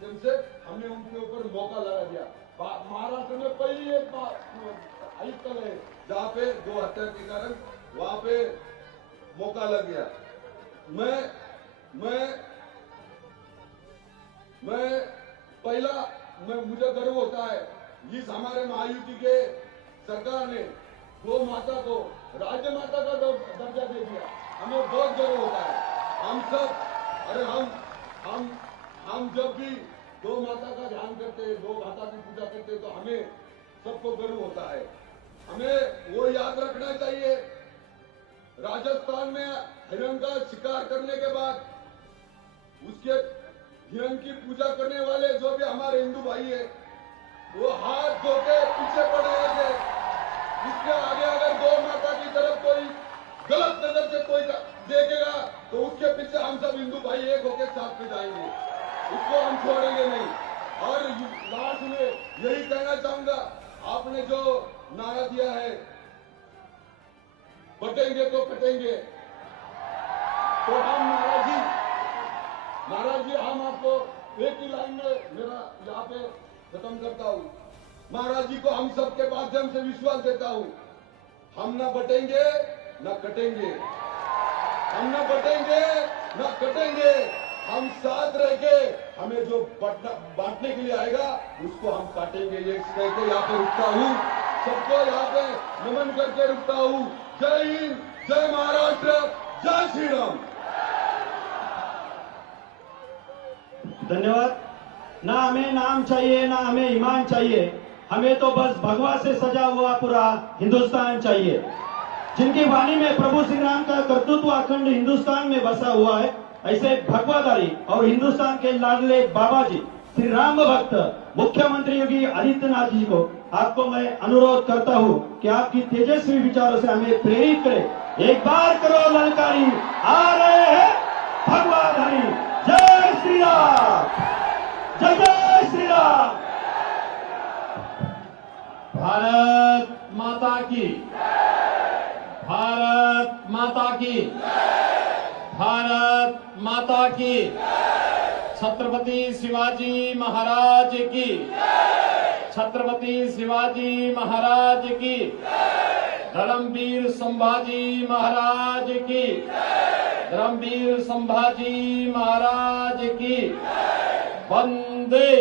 माध्यम से हमने उनके ऊपर मौका लगा दिया। महाराष्ट्र में पहली एक स्थल है जहाँ पे दो हत्या के कारण वहां पे मौका लग गया। मुझे गर्व होता है इस हमारे महायुति के सरकार ने गौ माता को राज्य माता का दर्जा दे दिया। हमें बहुत गर्व होता है। हम सब हम जब भी गौ माता का ध्यान करते हैं, गौ माता की पूजा करते हैं, तो हमें सबको गर्व होता है। हमें वो याद रखना चाहिए, राजस्थान में हिरण का शिकार करने के बाद उसके हिरण की पूजा करने वाले जो भी हमारे हिंदू भाई है, वो हाथ धो के पीछे पड़े थे। इसके आगे अगर गौ माता की तरफ कोई गलत नजर से कोई देखेगा तो उसके पीछे हम सब हिंदू भाई एक होकर साथ में जाएंगे, उसको हम छोड़ेंगे नहीं। और लास्ट में यही कहना चाहूंगा, आपने जो नारा दिया है बटेंगे तो कटेंगे, तो हम महाराज जी हम आपको एक ही लाइन में मेरा यहाँ पे खत्म करता हूँ। महाराज जी को हम सबके माध्यम से विश्वास देता हूँ, हम ना बटेंगे ना कटेंगे, हम ना बटेंगे ना कटेंगे। हम साथ रह के हमें जो बांटने के लिए आएगा उसको हम काटेंगे। ये कह के यहाँ पे रुकता हूँ, सबको यहाँ पे नमन करके रुकता हूँ। जय हिंद, जय महाराष्ट्र, जय श्री राम। धन्यवाद। ना हमें नाम चाहिए ना हमें ईमान चाहिए, हमें तो बस भगवा से सजा हुआ पूरा हिंदुस्तान चाहिए। जिनकी वाणी में प्रभु श्री राम का कर्तृत्व अखंड हिंदुस्तान में बसा हुआ है, ऐसे भगवाधारी और हिंदुस्तान के लाडले बाबा जी श्री राम भक्त मुख्यमंत्री योगी आदित्यनाथ जी को आपको मैं अनुरोध करता हूं कि आपकी तेजस्वी विचारों से हमें प्रेरित करें। एक बार करो ललकारी, आ रहे हैं भगवाधारी। जय श्री राम, जय जय श्री राम। भारत माता की, भारत माता की, भारत माता की। छत्रपति शिवाजी महाराज की, छत्रपति शिवाजी महाराज की, धर्मवीर संभाजी महाराज की, धर्मवीर संभाजी महाराज की। वंदे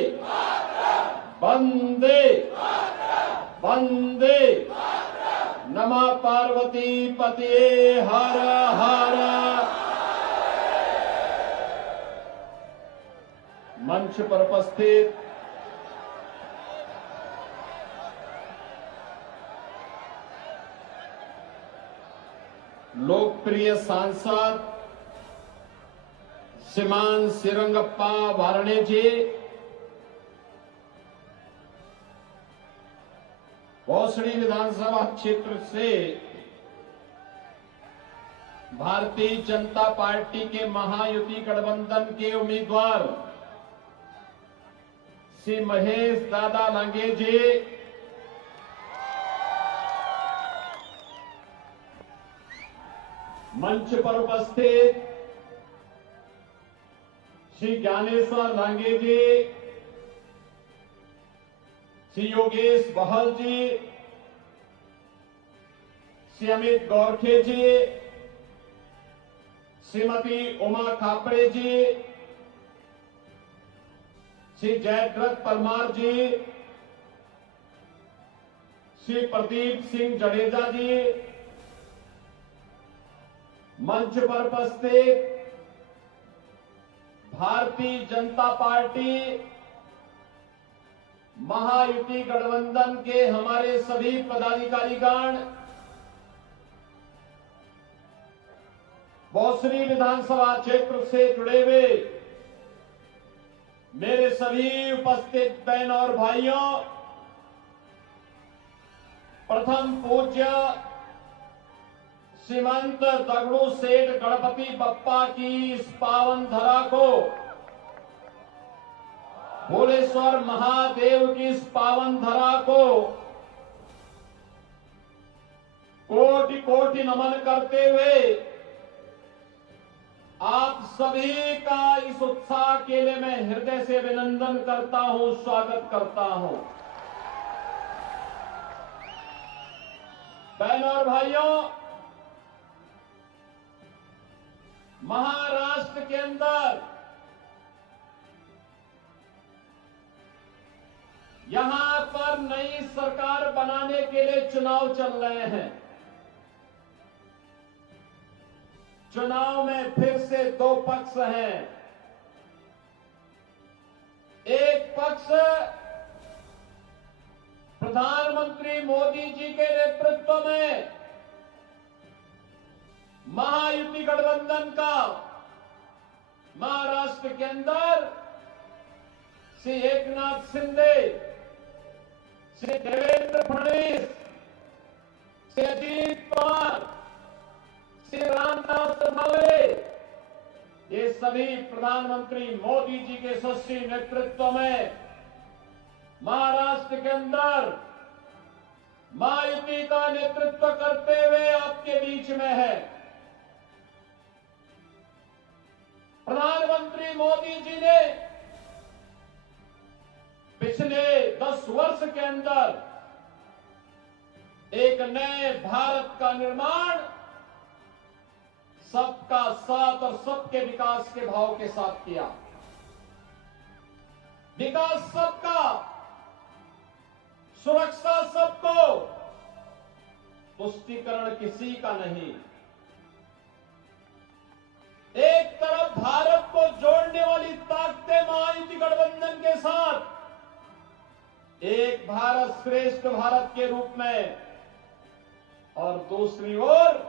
वंदे वंदे। नमः पार्वती पतिये हर हर। मंच पर उपस्थित लोकप्रिय सांसद श्रीमान श्रीरंगप्पा वारणे जी, भोसड़ी विधानसभा क्षेत्र से भारतीय जनता पार्टी के महायुति गठबंधन के उम्मीदवार श्री महेश दादा लांगे जी, मंच पर उपस्थित श्री ज्ञानेश्वर लांगे जी, श्री योगेश बहल जी, श्री अमित गोरखे जी, श्रीमती उमा खापड़े जी, श्री जयद्रथ परमार जी, श्री प्रदीप सिंह जडेजा जी, मंच पर उपस्थित भारतीय जनता पार्टी महायुति गठबंधन के हमारे सभी पदाधिकारीगण, भोसड़ी विधानसभा क्षेत्र से जुड़े हुए मेरे सभी उपस्थित बहन और भाइयों, प्रथम पूज्य श्रीमंत दगड़ू सेठ गणपति बप्पा की इस पावन धरा को, भोलेश्वर महादेव की इस पावन धरा को कोटि कोटि नमन करते हुए आप सभी का इस उत्साह के लिए मैं हृदय से अभिनंदन करता हूं, स्वागत करता हूं। बहनों और भाइयों, महाराष्ट्र के अंदर यहां पर नई सरकार बनाने के लिए चुनाव चल रहे हैं। चुनाव में फिर से दो पक्ष हैं। एक पक्ष प्रधानमंत्री मोदी जी के नेतृत्व में महायुति गठबंधन का महाराष्ट्र के अंदर श्री एकनाथ शिंदे, श्री देवेंद्र फडणवीस, श्री अजीत पवार, श्री रामदास अठावले, ये सभी प्रधानमंत्री मोदी जी के यशस्वी नेतृत्व में महाराष्ट्र के अंदर महायुति का नेतृत्व करते हुए आपके बीच में है। प्रधानमंत्री मोदी जी ने पिछले 10 वर्ष के अंदर एक नए भारत का निर्माण सबका साथ और सबके विकास के भाव के साथ किया। विकास सबका, सुरक्षा सबको, तुष्टीकरण किसी का नहीं। एक तरफ भारत को जोड़ने वाली ताकतें महायुति गठबंधन के साथ, एक भारत श्रेष्ठ भारत के रूप में, और दूसरी ओर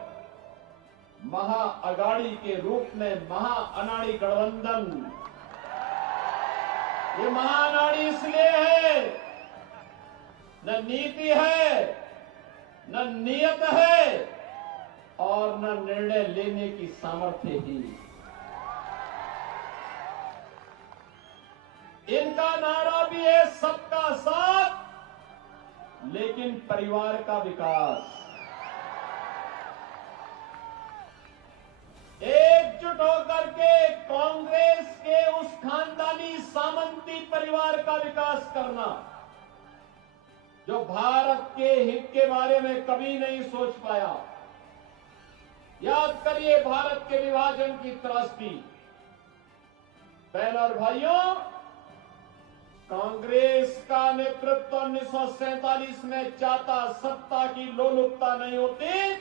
महाअगाड़ी के रूप में महाअनाड़ी गठबंधन। ये महाअनाड़ी इसलिए है, न नीति है, न नियत है, और न निर्णय लेने की सामर्थ्य ही। इनका नारा भी है सबका साथ, लेकिन परिवार का विकास। एकजुट होकर के कांग्रेस के उस खानदानी सामंती परिवार का विकास करना जो भारत के हित के बारे में कभी नहीं सोच पाया। याद करिए भारत के विभाजन की त्रासदी। बहनों और भाइयों, कांग्रेस का नेतृत्व 1947 में चाहता सत्ता की लोलुपता नहीं होती,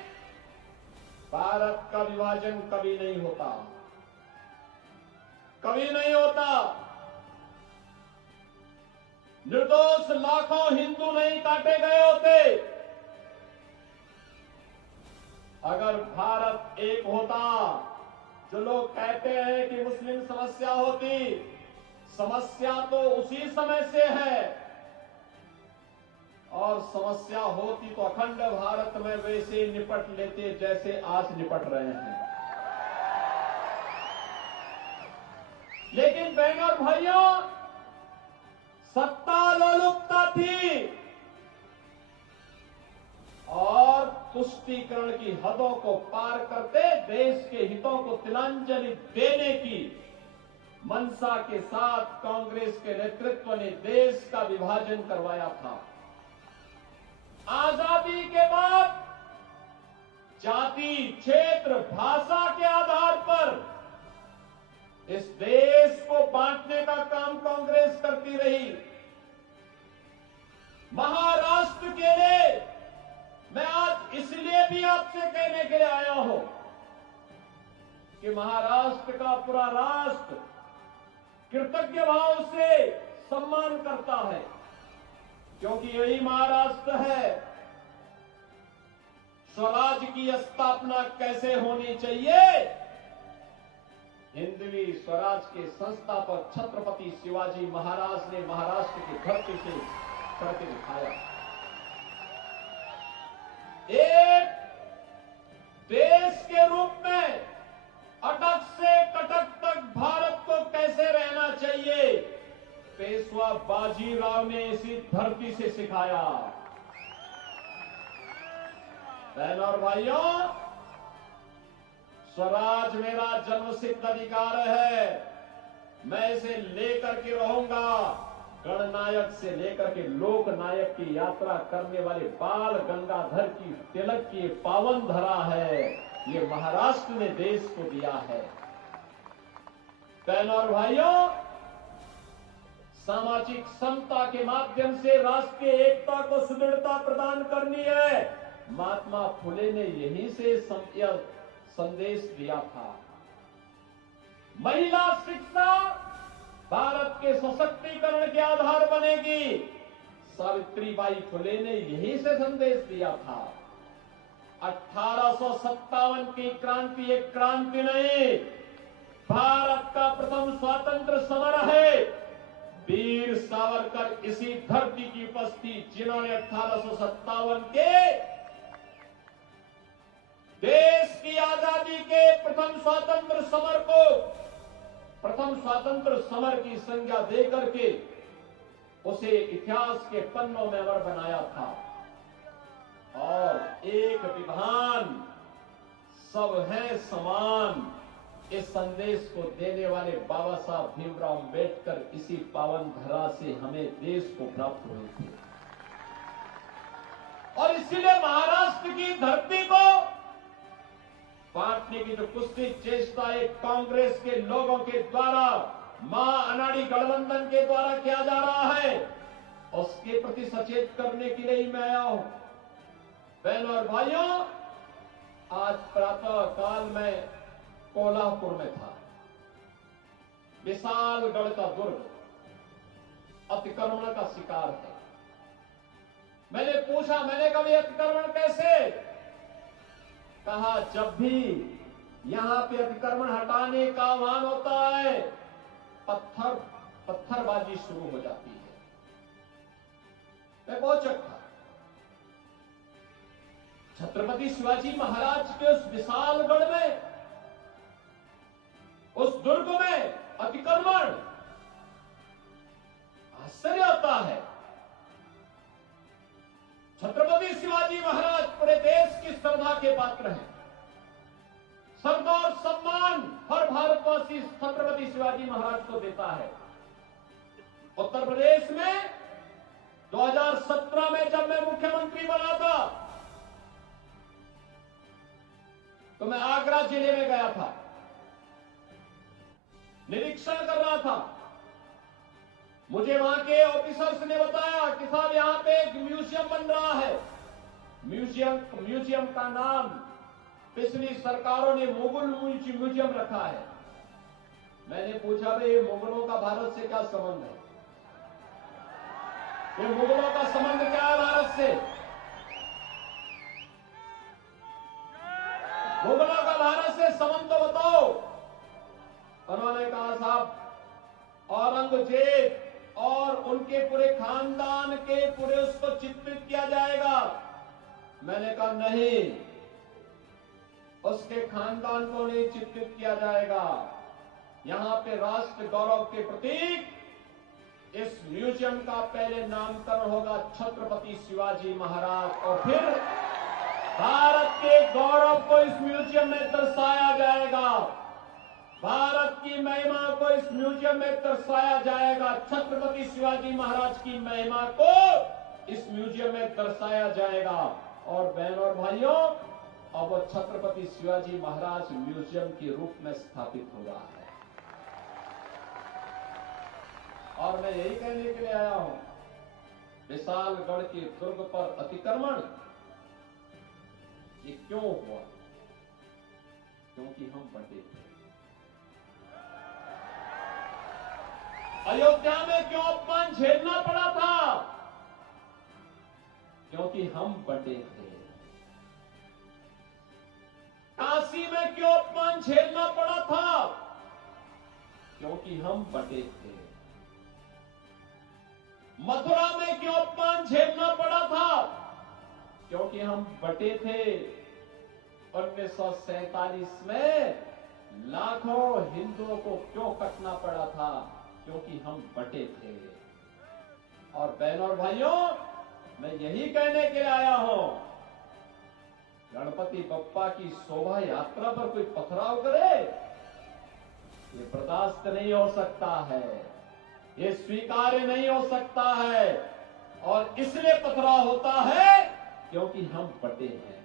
भारत का विभाजन कभी नहीं होता, कभी नहीं होता। निर्दोष लाखों हिंदू नहीं काटे गए होते। अगर भारत एक होता, जो लोग कहते हैं कि मुस्लिम समस्या होती, समस्या तो उसी समय से है, और समस्या होती तो अखंड भारत में वैसे निपट लेते जैसे आज निपट रहे हैं। लेकिन बहनों और भाइयों, सत्ता लोलुपता थी और तुष्टीकरण की हदों को पार करते देश के हितों को तिलांजलि देने की मंशा के साथ कांग्रेस के नेतृत्व ने देश का विभाजन करवाया था। आजादी के बाद जाति, क्षेत्र, भाषा के आधार पर इस देश को बांटने का काम कांग्रेस करती रही। महाराष्ट्र के लिए मैं आज इसलिए भी आपसे कहने के लिए आया हूं कि महाराष्ट्र का पूरा राष्ट्र कृतज्ञ भाव से सम्मान करता है, क्योंकि यही महाराष्ट्र है स्वराज की स्थापना कैसे होनी चाहिए, हिंदवी स्वराज के संस्थापक छत्रपति शिवाजी महाराज ने महाराष्ट्र की धरती से करके दिखाया। एक देश के रूप में अटक से कटक तक भारत को कैसे रहना चाहिए, पेशवा बाजीराव ने इसी धरती से सिखाया। बहनों और भाइयों, स्वराज मेरा जन्मसिद्ध अधिकार है, मैं इसे लेकर के रहूंगा। गणनायक से लेकर के लोकनायक की यात्रा करने वाले बाल गंगाधर की तिलक की पावन धरा है, ये महाराष्ट्र ने देश को दिया है। बहनों और भाइयों, सामाजिक समता के माध्यम से राष्ट्रीय एकता को सुदृढ़ता प्रदान करनी है। महात्मा फुले ने यही से संदेश दिया था। महिला शिक्षा भारत के सशक्तिकरण के आधार बनेगी। सावित्रीबाई फुले ने यही से संदेश दिया था। 1857 की क्रांति एक क्रांति नहीं, भारत का प्रथम स्वतंत्र समर है। वीर सावरकर इसी धरती की उपस्थिति, जिन्होंने 1857 के देश की आजादी के प्रथम स्वतंत्र समर की संज्ञा देकर के उसे इतिहास के पन्नों में अमर बनाया था। और एक विधान, सब है समान, इस संदेश को देने वाले बाबा साहब भीमराव अंबेडकर इसी पावन धरा से हमें देश को प्राप्त हुए थे। और इसीलिए महाराष्ट्र की धरती को बांटने की जो कुत्सित चेष्टा एक कांग्रेस के लोगों के द्वारा, महाअनाड़ी गठबंधन के द्वारा किया जा रहा है, उसके प्रति सचेत करने के लिए मैं आया हूं। बहनों और भाइयों, आज प्रातः काल में कोल्हापुर में था। विशालगढ़ का दुर्ग अतिक्रमण का शिकार है। मैंने पूछा, मैंने कहा अतिक्रमण कैसे? कहा, जब भी यहां पे अतिक्रमण हटाने का आह्वान होता है, पत्थरबाजी शुरू हो जाती है। मैं बहुत चक्का। छत्रपति शिवाजी महाराज के उस विशालगढ़ में, उस दुर्ग में अतिक्रमण, आश्चर्य आता है। छत्रपति शिवाजी महाराज पूरे देश की श्रद्धा के पात्र हैं। श्रद्धा और सम्मान हर भारतवासी छत्रपति शिवाजी महाराज को देता है। उत्तर प्रदेश में 2017 में जब मैं मुख्यमंत्री बना था, तो मैं आगरा जिले में गया था, निरीक्षण कर रहा था। मुझे वहां के ऑफिसर्स ने बताया कि साहब यहां पे एक म्यूजियम बन रहा है। म्यूजियम का नाम पिछली सरकारों ने मुगल म्यूजियम रखा है। मैंने पूछा, भाई मुगलों का भारत से क्या संबंध है? ये मुगलों का संबंध क्या है भारत से? मुगलों का भारत से संबंध तो बताओ। उन्होंने कहा, साहब औरंगजेब और उनके पूरे खानदान के पूरे उसको चित्रित किया जाएगा। मैंने कहा, नहीं, उसके खानदान को नहीं चित्रित किया जाएगा। यहां पे राष्ट्र गौरव के प्रतीक इस म्यूजियम का पहले नामकरण होगा छत्रपति शिवाजी महाराज, और फिर भारत के गौरव को इस म्यूजियम में दर्शाया जाएगा। भारत की महिमा को इस म्यूजियम में दर्शाया जाएगा। छत्रपति शिवाजी महाराज की महिमा को इस म्यूजियम में दर्शाया जाएगा। और बहनों और भाइयों, अब छत्रपति शिवाजी महाराज म्यूजियम के रूप में स्थापित हो रहा है। और मैं यही कहने के लिए आया हूं, विशालगढ़ के दुर्ग पर अतिक्रमण ये क्यों हुआ? क्योंकि हम बटे थे। अयोध्या में क्यों अपमान झेलना पड़ा था? क्योंकि हम बटे थे। काशी में क्यों अपमान झेलना पड़ा था? क्योंकि हम बटे थे। मथुरा में क्यों अपमान झेलना पड़ा था? क्योंकि हम बटे थे। 1947 में लाखों हिंदुओं को क्यों कटना पड़ा था? क्योंकि हम बटे थे। और बहनों और भाइयों, मैं यही कहने के लिए आया हूं, गणपति बप्पा की शोभा यात्रा पर कोई पथराव करे, ये बर्दाश्त नहीं हो सकता है, ये स्वीकार्य नहीं हो सकता है। और इसलिए पथराव होता है क्योंकि हम बटे हैं।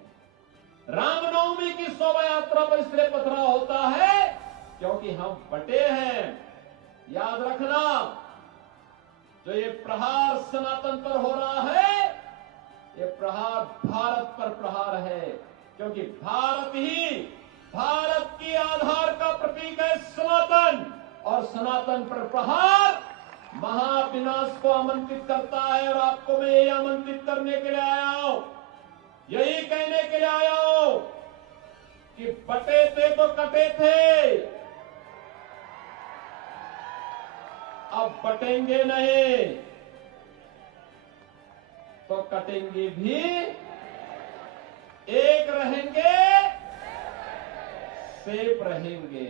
रामनवमी की शोभा यात्रा पर इसलिए पथराव होता है क्योंकि हम बटे हैं। याद रखना, जो ये प्रहार सनातन पर हो रहा है, ये प्रहार भारत पर प्रहार है, क्योंकि भारत की आधार का प्रतीक है सनातन, और सनातन पर प्रहार महाविनाश को आमंत्रित करता है। और आपको मैं यही आमंत्रित करने के लिए आया हूं, यही कहने के लिए आया हूं कि बटे थे तो कटे थे, अब बटेंगे नहीं तो कटेंगे भी, एक रहेंगे सेफ रहेंगे,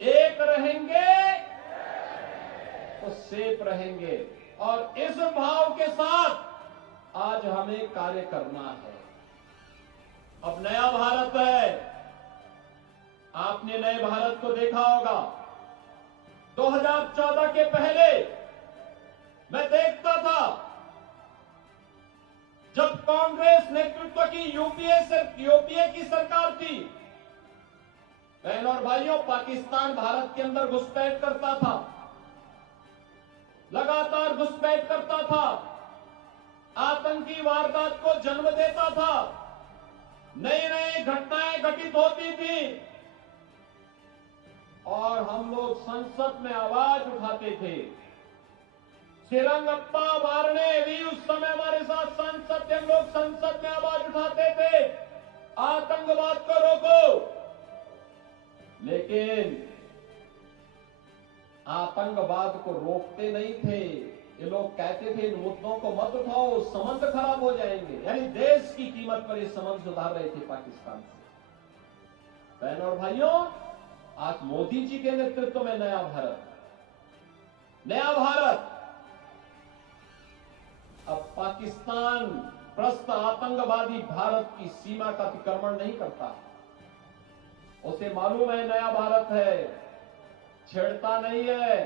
एक रहेंगे तो सेफ रहेंगे। और इस भाव के साथ आज हमें कार्य करना है। अब नया भारत है, आपने नए भारत को देखा होगा। 2014 के पहले मैं देखता था, जब कांग्रेस नेतृत्व की यूपीए की सरकार थी, बहन और भाइयों, पाकिस्तान भारत के अंदर घुसपैठ करता था, लगातार घुसपैठ करता था, आतंकी वारदात को जन्म देता था, नई नई घटनाएं घटित होती थी, और हम लोग संसद में आवाज उठाते थे। श्रीरंगप्पा वारने भी उस समय हमारे साथ संसद थे, हम लोग संसद में आवाज उठाते थे, आतंकवाद को रोको। लेकिन आतंकवाद को रोकते नहीं थे, ये लोग कहते थे इन मुद्दों को मत उठाओ, संबंध खराब हो जाएंगे। यानी देश की कीमत पर ये संबंध सुधार रहे थे पाकिस्तान से। बहन और भाइयों, आज मोदी जी के नेतृत्व में नया भारत अब पाकिस्तान प्रस्त आतंकवादी भारत की सीमा का अतिक्रमण नहीं करता। उसे मालूम है नया भारत है, छेड़ता नहीं है,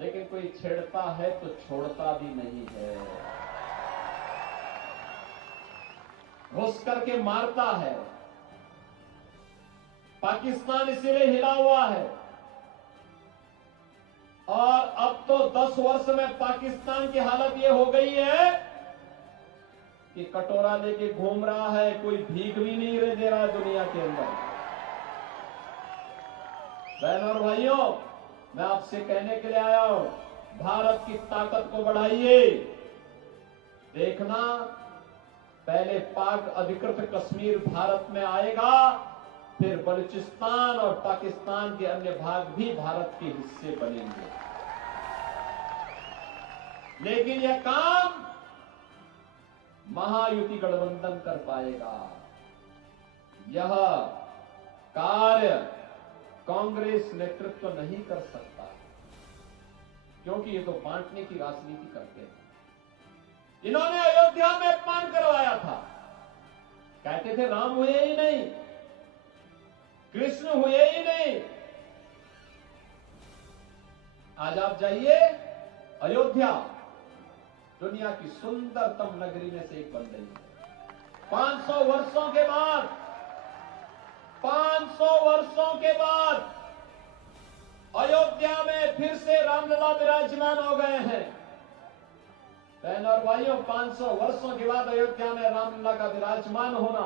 लेकिन कोई छेड़ता है तो छोड़ता भी नहीं है, घुस करके मारता है। पाकिस्तान इसीलिए हिला हुआ है। और अब तो 10 वर्ष में पाकिस्तान की हालत ये हो गई है कि कटोरा लेके घूम रहा है, कोई भीख भी नहीं दे रहा है दुनिया के अंदर। बहन और भाइयों, मैं आपसे कहने के लिए आया हूं, भारत की ताकत को बढ़ाइए। देखना, पहले पाक अधिकृत कश्मीर भारत में आएगा, फिर बलूचिस्तान और पाकिस्तान के अन्य भाग भी भारत के हिस्से बनेंगे। लेकिन यह काम महायुति गठबंधन कर पाएगा। यह कार्य कांग्रेस नेतृत्व नहीं कर सकता, क्योंकि ये तो बांटने की राजनीति करते हैं। इन्होंने अयोध्या में अपमान करवाया था, कहते थे राम हुए ही नहीं, कृष्ण हुए ही नहीं। आज आप जाइए अयोध्या, दुनिया की सुंदरतम नगरी में से एक बन रही है। 500 वर्षों के बाद 500 वर्षों के बाद अयोध्या में फिर से रामलला विराजमान हो गए हैं। बहन और भाइयों, 500 वर्षों के बाद अयोध्या में रामलला का विराजमान होना,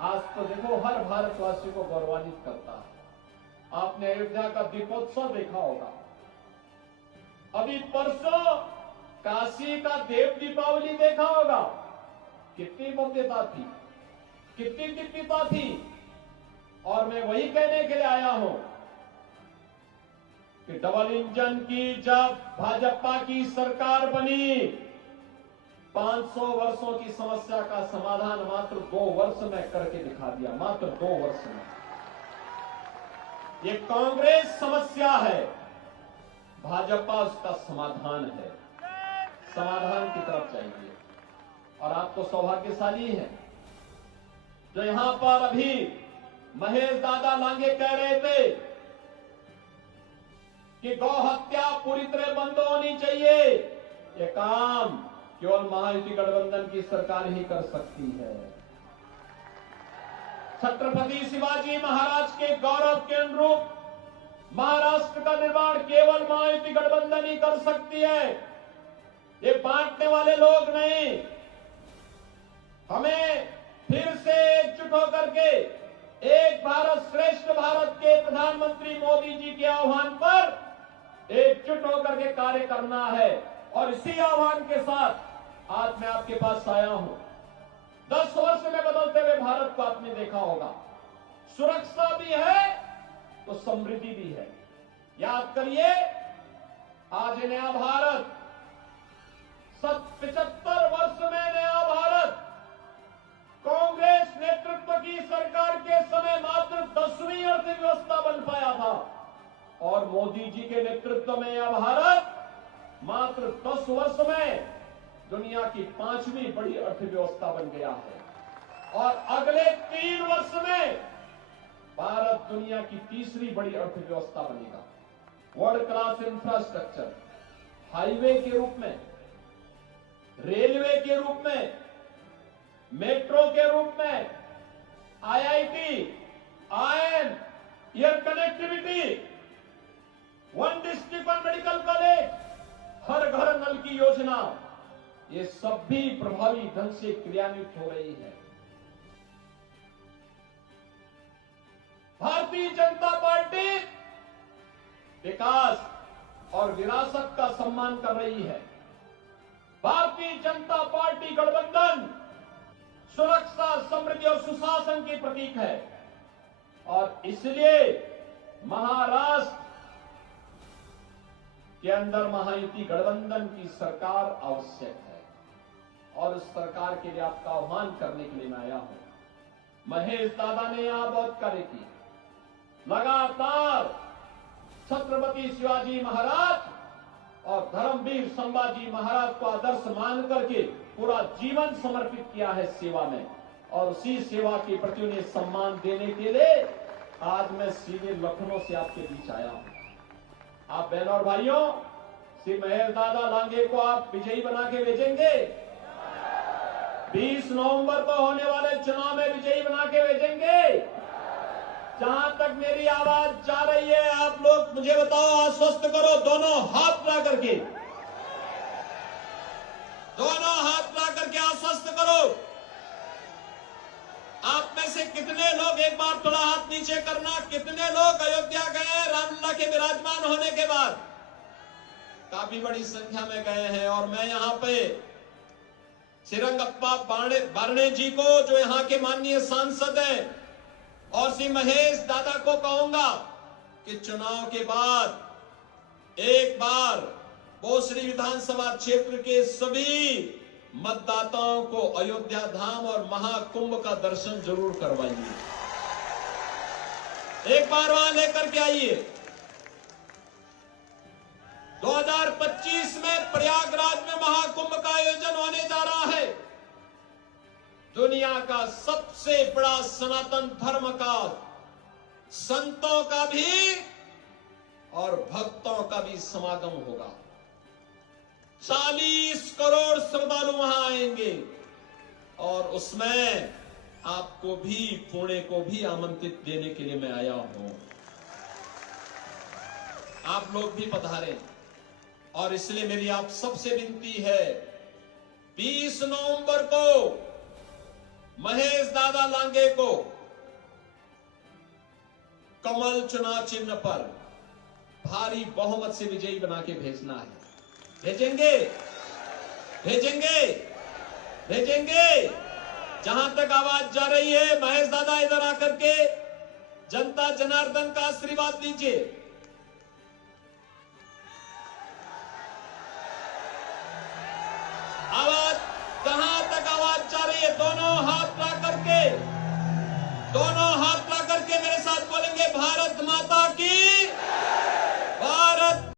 आज तो देखो हर भारतवासी को गौरवान्वित करता है। आपने अयोध्या का दीपोत्सव देखा होगा। अभी परसों काशी का देव दीपावली देखा होगा। कितनी भव्यता थी, कितनी दिव्यता थी। और मैं वही कहने के लिए आया हूं कि डबल इंजन की जब भाजपा की सरकार बनी, 500 वर्षों की समस्या का समाधान मात्र 2 वर्ष में करके दिखा दिया, मात्र 2 वर्ष में। ये कांग्रेस समस्या है, भाजपा उसका समाधान है। समाधान की तरफ चाहिए। और आप तो सौभाग्यशाली हैं जो यहां पर अभी महेश दादा लांगे कह रहे थे कि गौ हत्या पूरी तरह बंद होनी चाहिए। ये काम केवल महायुति गठबंधन की सरकार ही कर सकती है। छत्रपति शिवाजी महाराज के गौरव के अनुरूप महाराष्ट्र का निर्माण केवल महायुति गठबंधन ही कर सकती है। ये बांटने वाले लोग नहीं। हमें फिर से एकजुट होकर के एक भारत श्रेष्ठ भारत के प्रधानमंत्री मोदी जी के आह्वान पर एकजुट होकर के कार्य करना है। और इसी आह्वान के साथ आज मैं आपके पास आया हूं। 10 वर्ष में बदलते हुए भारत को आपने देखा होगा। सुरक्षा भी है तो समृद्धि भी है। याद करिए, आज नया भारत 75 वर्ष में नया भारत कांग्रेस नेतृत्व की सरकार के समय मात्र 10वीं अर्थव्यवस्था बन पाया था और मोदी जी के नेतृत्व में यह भारत मात्र 10 वर्ष में दुनिया की 5वीं बड़ी अर्थव्यवस्था बन गया है और अगले 3 वर्ष में भारत दुनिया की 3री बड़ी अर्थव्यवस्था बनेगा। वर्ल्ड क्लास इंफ्रास्ट्रक्चर, हाईवे के रूप में, रेलवे के रूप में, मेट्रो के रूप में, IIT, IIM, air connectivity, 1 district 1 medical college, हर घर नल की योजना, ये सब भी प्रभावी ढंग से क्रियान्वित हो रही है। भारतीय जनता पार्टी विकास और विरासत का सम्मान कर रही है। भारतीय जनता पार्टी गठबंधन सुरक्षा, समृद्धि और सुशासन की प्रतीक है और इसलिए महाराष्ट्र के अंदर महायुति गठबंधन की सरकार आवश्यक है और उस सरकार के लिए आपका आह्वान करने के लिए मैं आया हूं। महेश दादा ने यहां बहुत कार्य किए। लगातार छत्रपति शिवाजी महाराज और धर्मवीर संभाजी महाराज को आदर्श मान करके पूरा जीवन समर्पित किया है सेवा में और उसी सेवा के प्रति उन्हें सम्मान देने के लिए आज मैं सीधे लखनऊ से आपके बीच आया हूं। आप बहनों और भाइयों, श्री महेश दादा लांगे को आप विजयी बना के भेजेंगे। 20 नवंबर को होने वाले चुनाव में विजयी बना के भेजेंगे। जहां तक मेरी आवाज जा रही है, आप लोग मुझे बताओ, आश्वस्त करो, दोनों हाथ ला करके, दोनों हाथ ला करके आश्वस्त करो। आप में से कितने लोग, एक बार थोड़ा हाथ नीचे करना, कितने लोग अयोध्या गए रामलला के विराजमान होने के बाद? काफी बड़ी संख्या में गए हैं और मैं यहाँ पे श्रीरंगप्पा बारणे जी को, जो यहाँ के माननीय सांसद हैं, और श्री महेश दादा को कहूंगा कि चुनाव के बाद एक बार भोसरी विधानसभा क्षेत्र के सभी मतदाताओं को अयोध्या धाम और महाकुंभ का दर्शन जरूर करवाइए। एक बार वहां लेकर के आइए। 2025 में प्रयागराज में महाकुंभ का आयोजन होने जा रहा है। दुनिया का सबसे बड़ा सनातन धर्म का, संतों का भी और भक्तों का भी समागम होगा। 40 करोड़ श्रद्धालु वहां आएंगे और उसमें आपको भी, पुणे को भी आमंत्रित देने के लिए मैं आया हूं। आप लोग भी पधारें और इसलिए मेरी आप सबसे विनती है, 20 नवंबर को महेश दादा लांगे को कमल चुनाव चिन्ह पर भारी बहुमत से विजयी बना के भेजना है। भेजेंगे, भेजेंगे, भेजेंगे। जहां तक आवाज जा रही है, महेश दादा इधर आकर के जनता जनार्दन का आशीर्वाद लीजिए। आवाज, कहां तक आवाज जा रही है? दोनों हाथ ला करके, दोनों हाथ ला करके मेरे साथ बोलेंगे, भारत माता की